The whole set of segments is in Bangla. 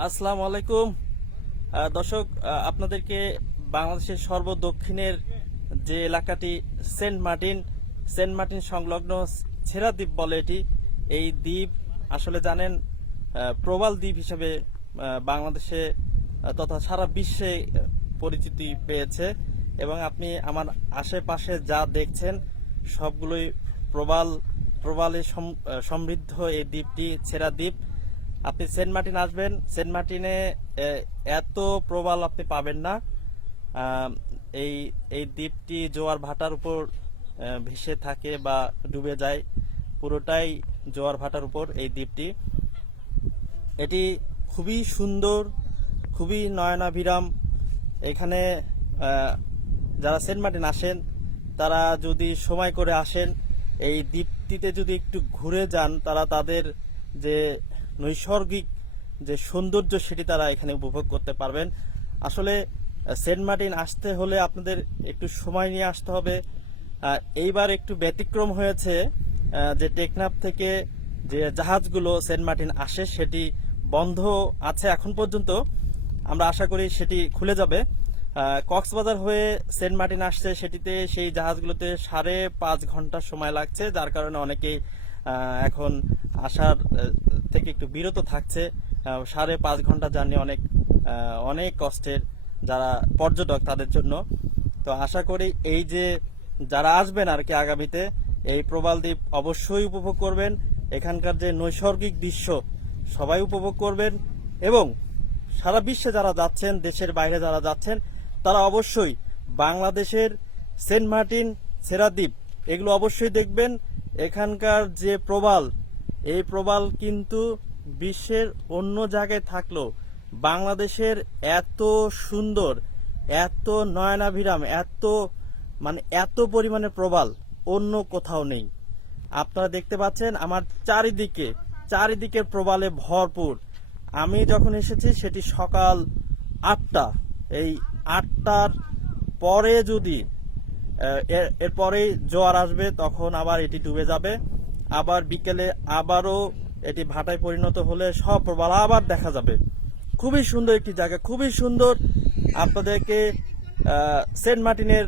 আসসালামু আলাইকুম দর্শক, আপনাদেরকে বাংলাদেশের সর্বদক্ষিণের যে এলাকাটি সেন্ট মার্টিন সংলগ্ন ছেড়া দ্বীপ বলে এটি। এই দ্বীপ আসলে জানেন প্রবাল দ্বীপ হিসেবে বাংলাদেশে তথা সারা বিশ্বে পরিচিতি পেয়েছে। এবং আপনি আমার আশেপাশে যা দেখছেন সবগুলোই প্রবাল প্রবালে সমৃদ্ধ এই দ্বীপটি ছেড়া দ্বীপ। আপনি সেন্ট মার্টিন আসবেন, সেন্ট মার্টিনে এত প্রবাল আপনি পাবেন না। আহ, এই এই দ্বীপটি জোয়ার ভাটার উপর ভেসে থাকে বা ডুবে যায়, পুরোটাই জোয়ার ভাটার উপর এই দ্বীপটি। এটি খুবই সুন্দর, খুবই নয়নাভিরাম। এখানে আহ, যারা সেন্ট মার্টিন আসেন তারা যদি সময় করে আসেন, এই দ্বীপটিতে যদি একটু ঘুরে যান, তারা তাদের যে নৈসর্গিক যে সৌন্দর্য সেটি তারা এখানে উপভোগ করতে পারবেন। আসলে সেন্ট মার্টিন আসতে হলে আপনাদের একটু সময় নিয়ে আসতে হবে। এইবার একটু ব্যতিক্রম হয়েছে, যে টেকনাফ থেকে যে জাহাজগুলো সেন্ট মার্টিন আসে সেটি বন্ধ আছে এখন পর্যন্ত। আমরা আশা করি সেটি খুলে যাবে। কক্সবাজার হয়ে সেন্ট মার্টিন আসছে, সেটিতে সেই জাহাজগুলোতে 5.5 ঘন্টা সময় লাগছে, যার কারণে অনেকেই এখন আসার থেকে একটু বিরত থাকছে। 5.5 ঘন্টা জার্নি অনেক অনেক কষ্টের যারা পর্যটক তাদের জন্য। তো আশা করি এই যে যারা আসবেন আর কি আগামীতে, এই প্রবাল দ্বীপ অবশ্যই উপভোগ করবেন। এখানকার যে নৈসর্গিক দৃশ্য সবাই উপভোগ করবেন। এবং সারা বিশ্বে যারা যাচ্ছেন, দেশের বাইরে যারা যাচ্ছেন, তারা অবশ্যই বাংলাদেশের সেন্ট মার্টিন, ছেড়া দ্বীপ এগুলো অবশ্যই দেখবেন। এখানকার যে প্রবাল, এই প্রবাল কিন্তু বিশ্বের অন্য জায়গায় থাকলেও বাংলাদেশের এত সুন্দর, এত নয়নাভিরাম, এত পরিমাণে প্রবাল অন্য কোথাও নেই। আপনারা দেখতে পাচ্ছেন আমার চারিদিকে প্রবালে ভরপুর। আমি যখন এসেছি সেটি সকাল 8টা। এই 8টার পরে যদি এরপরেই জোয়ার আসবে, তখন আবার এটি ডুবে যাবে। আবার বিকেলে আবারও এটি ভাটায় পরিণত হলে সব প্রবাল আবার দেখা যাবে। খুবই সুন্দর একটি জায়গা, খুবই সুন্দর। আপনাদেরকে সেন্ট মার্টিনের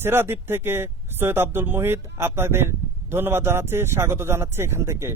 ছেড়া দ্বীপ থেকে সৈয়দ আব্দুল মুহিত আপনাদের ধন্যবাদ জানাচ্ছি, স্বাগত জানাচ্ছি এখান থেকে।